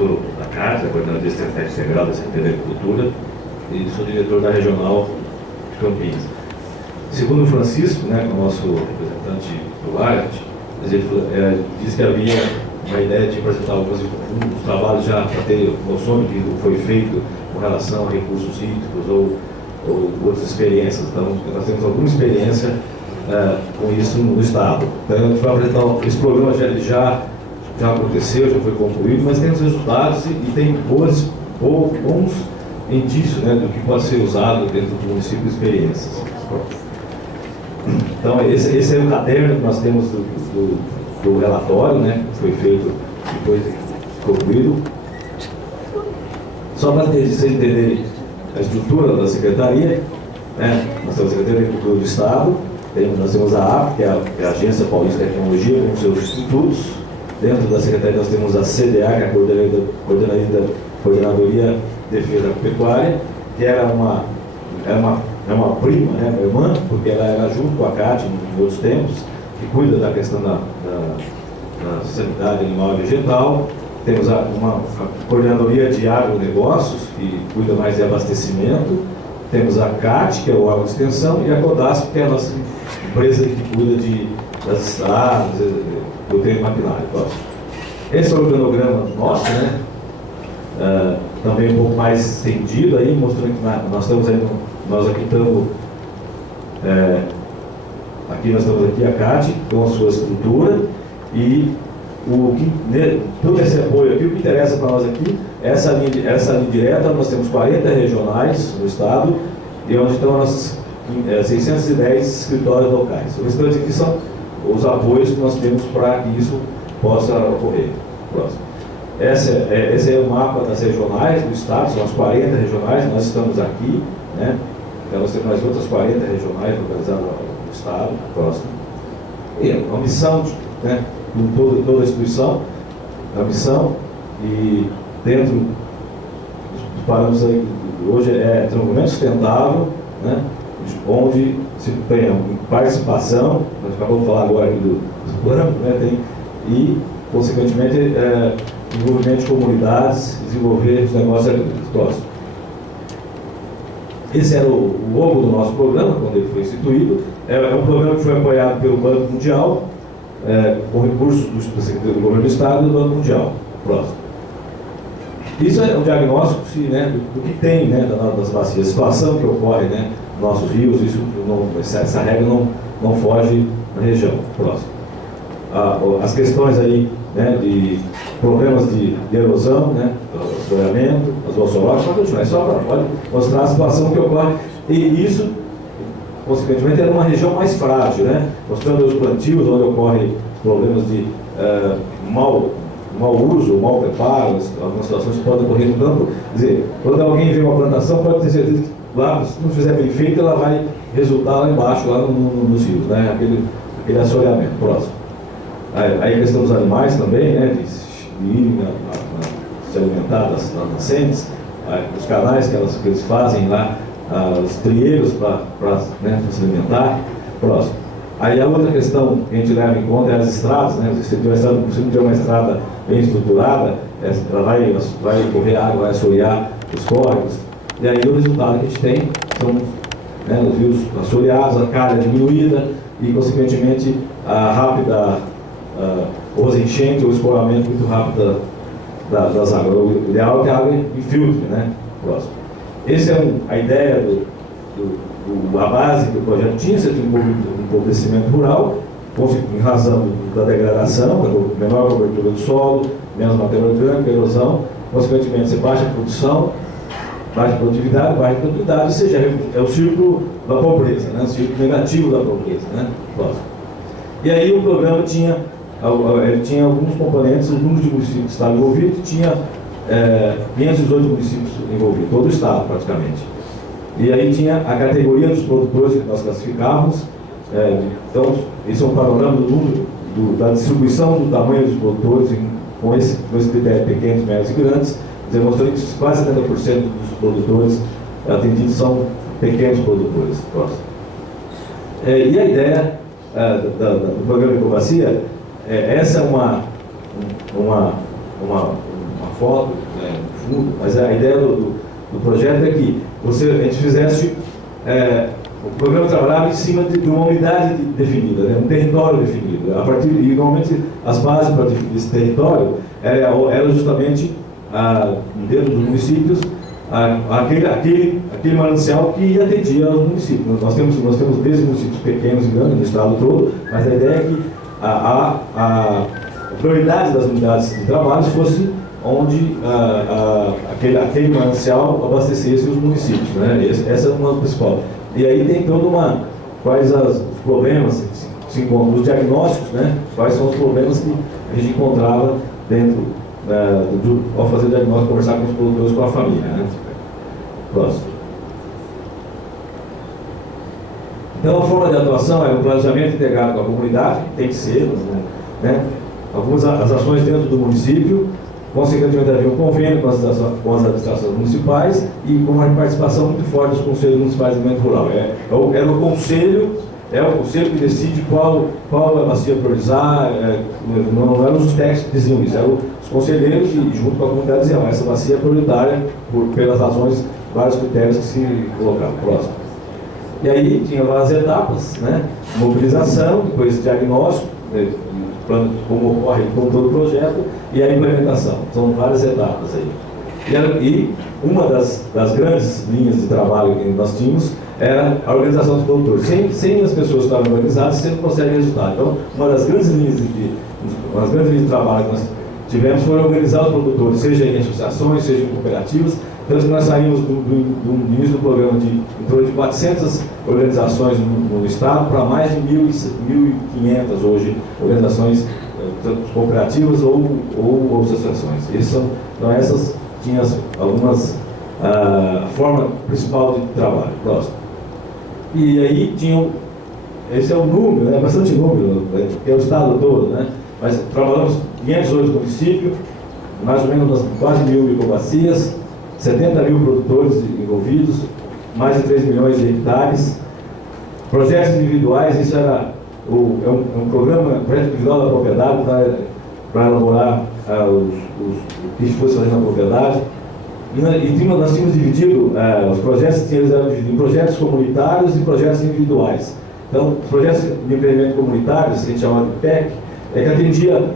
sou da CAT, da Coordenadoria Estratégica Integral da Secretaria de Agricultura, e sou diretor da Regional de Campinas. Segundo o Francisco, né, que é o nosso representante do ART, ele disse que havia uma ideia de apresentar alguns trabalhos já para ter noção do que foi feito com relação a recursos hídricos ou outras experiências. Então, nós temos alguma experiência com isso no Estado. Então, a gente vai apresentar, esse programa já aconteceu, já foi concluído, mas tem os resultados e tem bons indícios, né, do que pode ser usado dentro do município de experiências. Então, esse é o caderno que nós temos do relatório, né, que foi feito depois de concluído. Só para vocês entenderem a estrutura da Secretaria, né, nós temos a Secretaria de Agricultura do Estado, nós temos a AP, que é a Agência Paulista de Tecnologia, com seus institutos. Dentro da Secretaria nós temos a CDA, que é a Coordenadoria de Defesa Agropecuária, que era uma prima, né, uma irmã, porque ela era junto com a CAT em outros tempos, que cuida da questão da sanidade animal e vegetal. Temos uma Coordenadoria de Agronegócios, que cuida mais de abastecimento. Temos a CAT, que é o órgão de extensão, e a CODASP, que é a nossa empresa que cuida das estradas, do treino maquinário. Esse é o organograma nosso, né? Também um pouco mais estendido aí, mostrando que nós estamos aí, nós aqui estamos, nós estamos aqui a CAT, com a sua estrutura, e todo esse apoio aqui, o que interessa para nós aqui, essa linha direta, nós temos 40 regionais no estado, e onde estão nossos 610 escritórios locais. O restante aqui são os apoios que nós temos para que isso possa ocorrer. Próximo. Esse é o mapa das regionais do estado, são as 40 regionais, nós estamos aqui, né? Então nós temos mais outras 40 regionais localizadas no estado. Próximo. E a missão, né, de toda a instituição, a missão, e dentro dos parâmetros aí, hoje é desenvolvimento sustentável, né, onde se tem participação, nós acabamos de falar agora aqui do plano, né, e, consequentemente, desenvolvimento de comunidades, desenvolver os negócios agrícolas. Próximo. Esse era o logo do nosso programa, quando ele foi instituído. É um programa que foi apoiado pelo Banco Mundial, com recursos do governo do Estado e do Banco Mundial. Próximo. Isso é um diagnóstico, né, do que tem, né, das bacias, a situação que ocorre, né, nos nossos rios. Essa regra não foge da região. Próximo. As questões aí, né, de problemas de erosão, né, assoreamento, as ossológicas, pode continuar, só para mostrar a situação que ocorre. E isso, consequentemente, era uma região mais frágil, né, mostrando os plantios onde ocorrem problemas de mau uso, mau preparo, algumas situações que podem ocorrer no campo. Quer dizer, quando alguém vê uma plantação, pode ter certeza que lá, se não fizer bem feito, ela vai resultar lá embaixo, lá nos rios, né, aquele assoreamento. Próximo. Aí a questão dos animais também, né, de irem se alimentar das nascentes, os canais que eles fazem lá, os trieiros para se alimentar. Próximo. Aí a outra questão que a gente leva em conta é as estradas, né? Se não tiver uma estrada bem estruturada, ela vai correr água, vai assorear os córregos. E aí o resultado que a gente tem são, né, os rios assoreados, a calha diminuída e, consequentemente, a rápida ou enchente ou escoamento muito rápido das águas. O ideal é que a água infiltre, né? Próximo. Essa é a ideia a base que o projeto tinha, você tem um empobrecimento rural, em razão da degradação, da menor cobertura do solo, menos matéria orgânica, erosão, consequentemente você baixa a produção, baixa a produtividade, ou seja, é o círculo da pobreza, né? O círculo negativo da pobreza, né? Próximo. E aí o programa tinha alguns componentes, o número de municípios que estavam envolvidos, tinha 518 municípios envolvidos, todo o estado praticamente. E aí tinha a categoria dos produtores que nós classificávamos. Então, esse é um panorama do número, da distribuição do tamanho dos produtores com esse critério pequenos, médios e grandes, demonstrando que quase 70% dos produtores atendidos são pequenos produtores. E a ideia do programa de Ecobacia, essa é uma foto, né, no fundo, mas a ideia do projeto é que a gente fizesse, o programa trabalhava em cima de uma unidade definida, né, um território definido. A partir de, normalmente, as bases para definir esse território eram justamente, dentro dos municípios, aquele manancial que atendia aos municípios. Nós temos desde municípios pequenos e grandes no estado todo, mas a ideia é que a prioridade das unidades de trabalho fosse onde aquele manancial abastecesse os municípios, né? Essa é uma principal. E aí tem quais os problemas que se encontram, os diagnósticos, né? Quais são os problemas que a gente encontrava dentro ao fazer o diagnóstico, conversar com os produtores, com a família, né? Próximo. Então, a forma de atuação é o planejamento integrado com a comunidade, tem que ser, né? Algumas as ações dentro do município, consequentemente havia um convênio com as administrações municipais e com uma participação muito forte dos conselhos municipais de desenvolvimento rural. Era o conselho que decide qual a bacia priorizar, não eram os técnicos que diziam isso, eram os conselheiros e junto com a comunidade diziam, essa bacia é prioritária pelas razões, vários critérios que se colocavam. Próximo. E aí tinha várias etapas, né? Mobilização, depois diagnóstico, como ocorre com todo o projeto, e a implementação. São várias etapas aí. E uma das grandes linhas de trabalho que nós tínhamos era a organização dos produtores. Sem as pessoas estarem organizadas, você não consegue resultado. Então, uma das grandes linhas de trabalho que nós tivemos foi organizar os produtores, seja em associações, seja em cooperativas. Então, nós saímos do início do programa de em torno de 400 organizações no estado para mais de 1.500 hoje organizações, tanto cooperativas ou associações. Essas tinham algumas forma principal de trabalho. Próximo. E aí esse é o número, né, bastante número, que é o estado todo, né? Mas trabalhamos 508 municípios, mais ou menos quase 1.000 microbacias, 70 mil produtores envolvidos, mais de 3 milhões de hectares. Projetos individuais, isso era um projeto individual da propriedade para elaborar o que fosse fazer na propriedade. E nós tínhamos dividido, os projetos eram divididos em projetos comunitários e projetos individuais. Então, os projetos de empreendimento comunitários, que a gente chama de PEC, que atendia,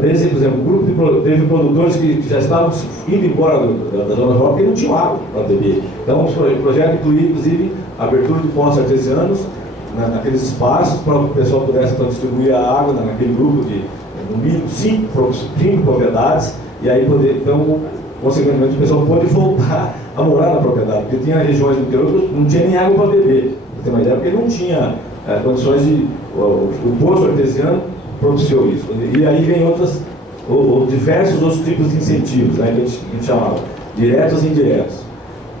desde, por exemplo, um grupo teve produtores que já estavam indo embora da zona rural porque não tinham água para beber. Então, o projeto incluía, inclusive, a abertura de poços artesianos naqueles espaços para o pessoal pudesse então, distribuir a água naquele grupo de, no mínimo, 5 propriedades, e aí poder, então, consequentemente, o pessoal pôde voltar a morar na propriedade, porque tinha regiões do interior que não tinha nem água para beber, para ter uma ideia, porque não tinha condições de... O poço artesiano propiciou isso. E aí vem diversos outros tipos de incentivos, né, que a gente chamava, diretos e indiretos.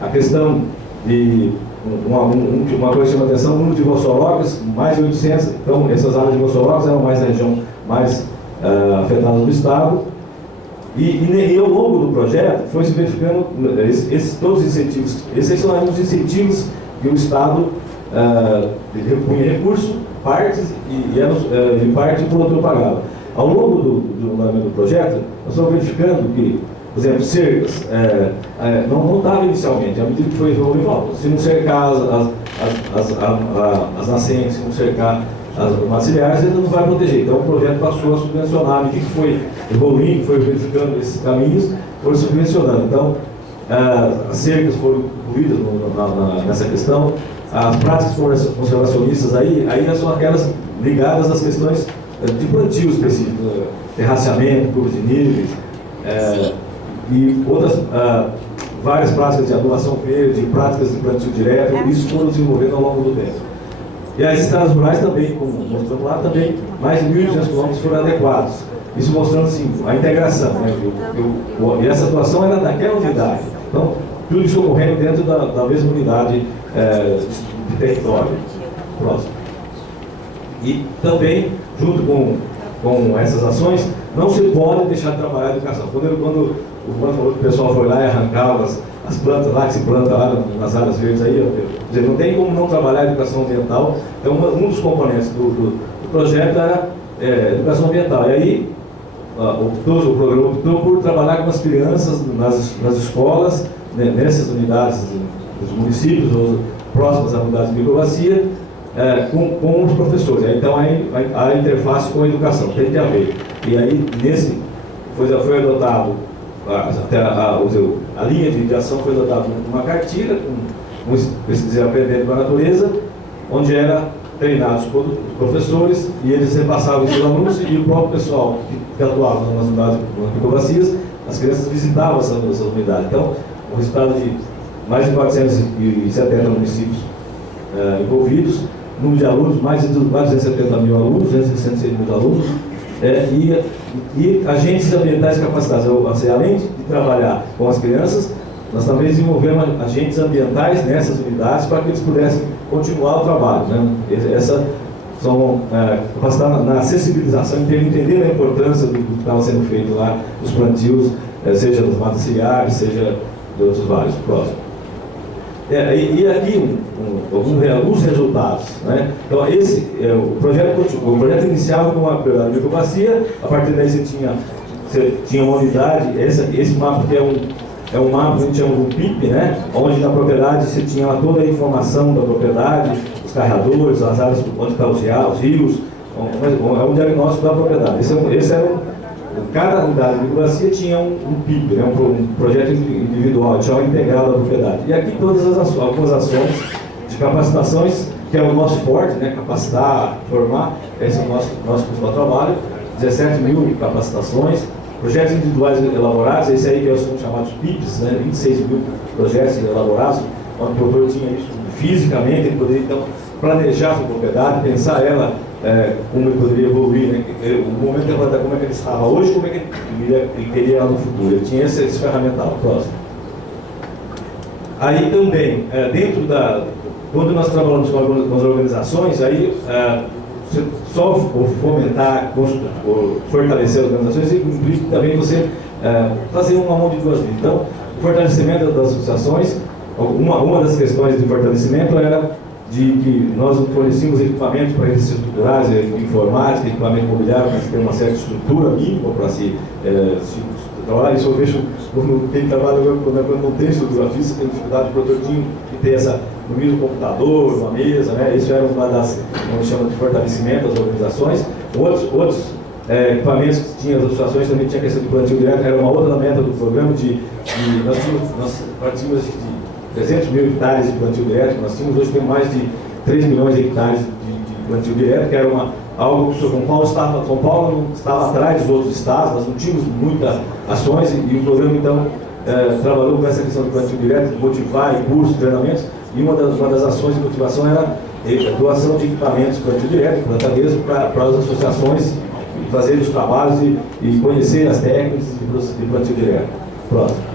A questão de uma coisa que chama atenção, o número de vossorocas, mais de 800, então essas áreas de vossorocas eram mais na região mais afetada do estado, e ao longo do projeto foi se verificando todos os incentivos, esses são os incentivos que o estado repunha recurso, partes e parte o produtor pagava. Ao longo do andamento do projeto, nós estamos verificando que, por exemplo, cercas, não estava inicialmente, à medida que foi evoluindo, se não cercar as nascentes, se não cercar as maciliares, ele não vai proteger. Então o projeto passou a subvencionar, à medida que foi evoluindo, foi verificando esses caminhos, foi subvencionando. Então, as cercas foram incluídas nessa questão. As práticas conservacionistas aí são aquelas ligadas às questões de plantio específico, terraceamento, curva de níveis, e outras várias práticas de adubação verde, práticas de plantio direto, isso foram desenvolvendo ao longo do tempo. E as estradas rurais também, como mostramos lá, também mais de 1.200 quilômetros foram adequados. Isso mostrando assim, a integração, né? E essa atuação era daquela unidade. Então, tudo isso ocorrendo dentro da mesma unidade de território. Próximo. E também, junto com essas ações, não se pode deixar de trabalhar a educação. Quando o Mano falou que o pessoal foi lá e arrancava as plantas lá, que se planta lá nas áreas verdes aí, não tem como não trabalhar a educação ambiental. Então, um dos componentes do projeto era educação ambiental. E aí, o programa optou por trabalhar com as crianças nas escolas, né, nessas unidades dos municípios, ou próximas a unidades de microbacia, com os professores. Então, a interface com a educação tem que haver. E aí, foi adotado, até a linha de ação foi adotada uma cartilha, com esse Desaprendendo com a Natureza, onde era treinados por professores e eles repassavam isso aos alunos, e o próprio pessoal que atuava nas unidades de microbacias, as crianças visitavam essas unidades. Então, o resultado de mais de 470 municípios envolvidos, número de alunos, mais de 270 mil alunos, 266 mil alunos, e agentes ambientais capacitados. Além de trabalhar com as crianças, nós também desenvolvemos agentes ambientais nessas unidades para que eles pudessem continuar o trabalho, né? Essa são capacitados na sensibilização, entender a importância do que estava sendo feito lá, os plantios, seja das matas ciliares, seja de outros vários próximos. E aqui alguns resultados, né? Então, o projeto iniciava com uma prioridade de microbacia. A partir daí você tinha uma unidade, esse mapa que é um mapa que a gente chama de PIP, né? Onde na propriedade você tinha lá toda a informação da propriedade, os carregadores, as áreas onde estão os rios, é um diagnóstico da propriedade. Cada unidade de microbacia tinha um PIP, né? Um projeto individual, chamado integrado da propriedade. E aqui algumas ações de capacitações, que é o nosso forte, né? Capacitar, formar, esse é o nosso principal trabalho. 17 mil capacitações, projetos individuais elaborados, esse aí que são chamados PIPs, né? 26 mil projetos elaborados, onde o produtor tinha isso fisicamente, ele poderia então planejar a sua propriedade, pensar ela como ele poderia evoluir, né? O momento da planta, como é que ele estava hoje, como é que ele queria ela no futuro. Ele tinha esse ferramental. Próximo. Aí também, quando nós trabalhamos com as organizações, aí só fomentar, fortalecer as organizações, implica também você fazer uma mão de duas vias. Então, o fortalecimento das associações, uma das questões de fortalecimento era de que nós fornecíamos equipamentos para redes estruturais, informática, equipamento imobiliário, para ter uma certa estrutura mínima para se trabalhar. Isso eu vejo quem trabalha quando não tem estrutura física, tem dificuldade de produtor que ter no mínimo computador, uma mesa, né? Isso era uma das, como chama de fortalecimento das organizações. Outros equipamentos que tinham as associações também tinha a questão de plantio direto, era uma outra meta do programa nós partimos de 300 mil hectares de plantio direto, nós tínhamos, hoje temos mais de 3 milhões de hectares de plantio direto, que era algo que São Paulo não estava atrás dos outros estados, nós não tínhamos muitas ações, e o programa então trabalhou com essa questão de plantio direto, motivar, cursos, treinamentos, e uma das ações de motivação era a doação de equipamentos de plantio direto, plantadeiras, para as associações fazerem os trabalhos e conhecer as técnicas de plantio direto. Próximo.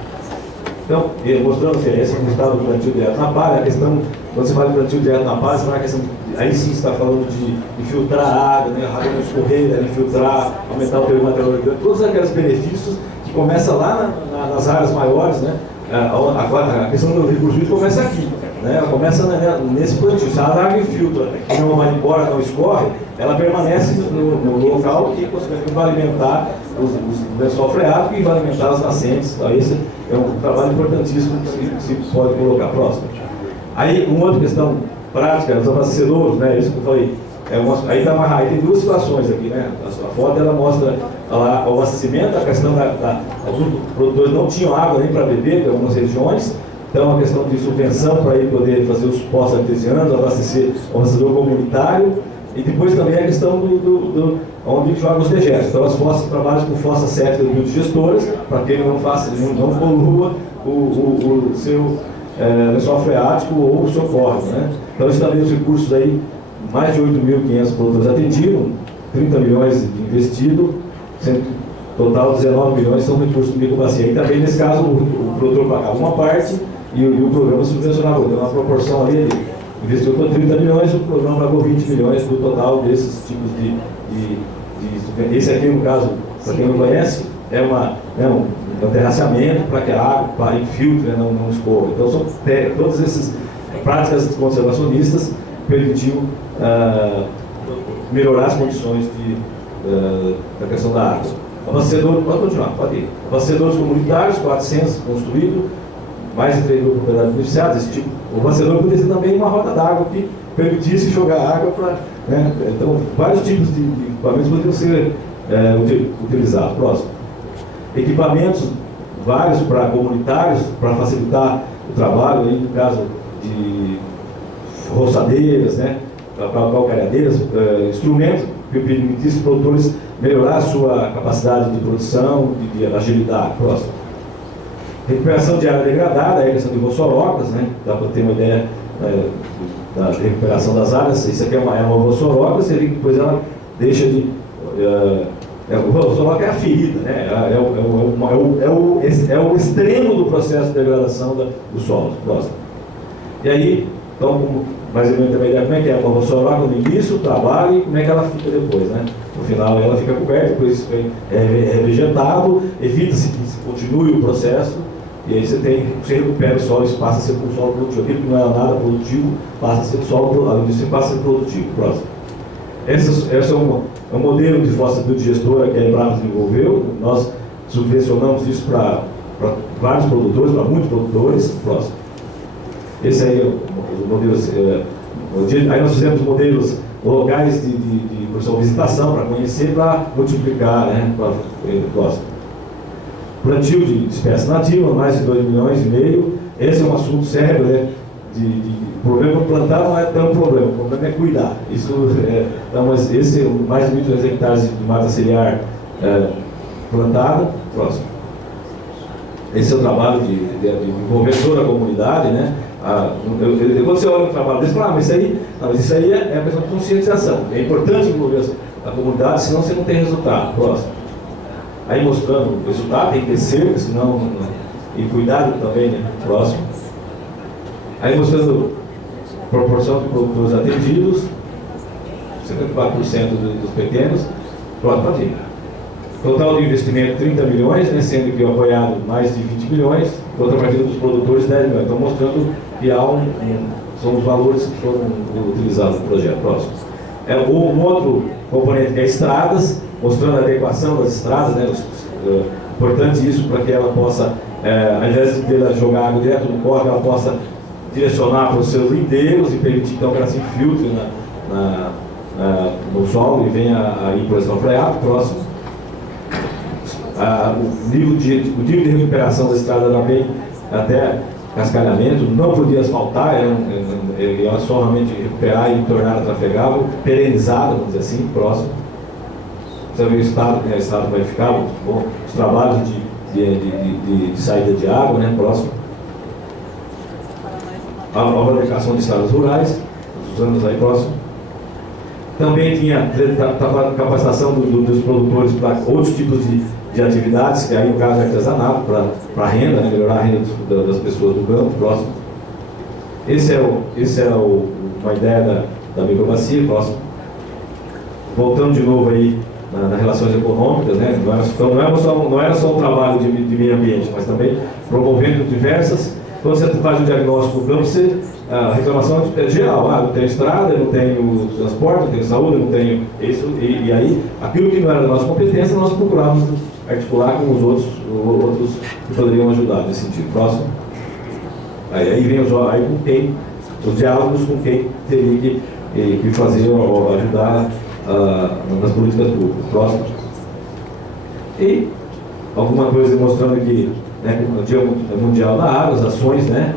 Então, mostrando esse resultado do plantio direto na palha, a questão, quando você fala de plantio direto na palha, você fala a questão, aí sim você está falando de filtrar a água, né, a água não escorrer, infiltrar, aumentar o material orgânico, todos aqueles benefícios que começam lá nas áreas maiores, né? A questão do recurso hídrico começa aqui, né? Ela começa nesse plantio. Se a água infiltra e não vai embora, não escorre, ela permanece no local que consequentemente vai alimentar o lençol freático e vai alimentar as nascentes. Então, esse é um trabalho importantíssimo que se pode colocar próximo. Aí, uma outra questão prática, os abastecedores, né? Isso que eu falei. Aí tem duas situações aqui, né? A foto ela mostra lá o abastecimento, a questão alguns produtores não tinham água nem para beber em algumas regiões, então a questão de subvenção para ele poder fazer os poços artesianos, abastecer o abastecedor comunitário, e depois também a questão onde a gente joga os dejetos. Então as fossas trabalham com fossas sépticas biodigestoras, para que ele não polua o seu lençol freático ou o seu córrego, né? Então isso também os recursos aí, mais de 8.500 produtores atendidos, 30 milhões de investido, total 19 milhões são recursos de microbacia. E também, nesse caso, o produtor pagava uma parte e o programa subvencionava. Então, uma proporção ali, ele investiu por 30 milhões, o programa pagou 20 milhões do total desses tipos de esse aqui, no caso, para quem não conhece, é um terraceamento para que a água infiltre, né, não escorra. Então, são todas essas práticas conservacionistas permitiu melhorar as condições da questão da água. Abastecedor, pode continuar, pode ir. Abastecedores comunitários, 400 construídos, mais de 3 mil propriedades beneficiadas. Esse tipo. O abastecedor poderia ser também uma roda d'água que permitisse jogar água para. Né? Então, vários tipos de equipamentos poderiam ser utilizados. Próximo. Equipamentos vários para comunitários, para facilitar o trabalho, aí, no caso de roçadeiras, né? Para calcareadeiras, instrumentos que permitissem os produtores melhorar a sua capacidade de produção, de agilidade. Próximo. Recuperação de área degradada, a questão de vossorocas, né? Dá para ter uma ideia da recuperação das áreas. Isso aqui é uma vossoroca, depois ela deixa de... o vossoroca é a ferida, né? É o extremo do processo de degradação do solo. Próximo. E aí, então, mais ou menos também como é que é a vossoroca no início, o trabalho e como é que ela fica depois, né? No final ela fica coberta, depois é revegetado, evita-se que continue o processo, e aí você recupera o solo e passa a ser um solo produtivo. Aquilo que não era nada produtivo passa a ser solo, a indústria passa a ser produtivo. Próximo. Esse é um modelo de fossa biodigestora que a Embrapa desenvolveu. Nós subvencionamos isso para vários produtores, para muitos produtores. Próximo. Esse aí é o modelo. Aí nós fizemos modelos locais de visitação para conhecer, para multiplicar, né? Próximo. Plantio de espécies nativas, mais de 2,5 milhões. Esse é um assunto sério, né? O problema de plantar não é tão problema, o problema é cuidar. Então, esse é mais de 1.200 hectares de mata ciliar plantada. Próximo. Esse é o trabalho de envolver toda a comunidade, né? Quando você olha o trabalho desse, fala, mas isso aí é a questão de conscientização. É importante envolver a comunidade, senão você não tem resultado. Próximo. Aí mostrando o resultado, tem que ter cerca, senão. E cuidado também, né? Próximo. Aí mostrando a proporção de produtores atendidos, 74% dos pequenos. Próximo, pode ir. Total de investimento 30 milhões, né, sendo que apoiado mais de 20 milhões, contrapartida dos produtores 10 milhões. Então mostrando que são os valores que foram utilizados no projeto. Próximo. Um outro componente é estradas, mostrando a adequação das estradas, né, importante isso para que ela possa, ao invés de ela jogar água direto no córrego, ela possa direcionar para os seus lindeiros e permitir então que ela se infiltre no solo e venha a ir para o extrato freático. Próximo. O nível de recuperação da estrada também, até cascalhamento, não podia asfaltar, ela só realmente recuperar e tornar trafegável, perenizada, vamos dizer assim. Próximo. Você vê o estado vai ficar muito bom. Os trabalhos de saída de água, né? Próximo. A aplicação de estradas rurais, os anos aí. Próximo. Também tinha capacitação dos produtores para outros tipos de atividades, que aí no caso é artesanato, para renda, né? Melhorar a renda das pessoas do campo. Próximo. Esse é uma ideia da microbacia. Próximo. Voltando de novo aí nas relações econômicas, né? Não era só um trabalho de meio ambiente, mas também promovendo diversas. Quando você faz um diagnóstico no campo, a reclamação é geral. Eu não tenho estrada, eu não tenho transporte, eu não tenho saúde, eu não tenho isso. E aí, aquilo que não era da nossa competência, nós procurávamos articular com os outros que poderiam ajudar nesse sentido. Próximo. Aí vem os diálogos com quem teria que fazer ou ajudar nas políticas públicas. Próximo. E alguma coisa mostrando que, né, o Dia Mundial da Água, as ações, né,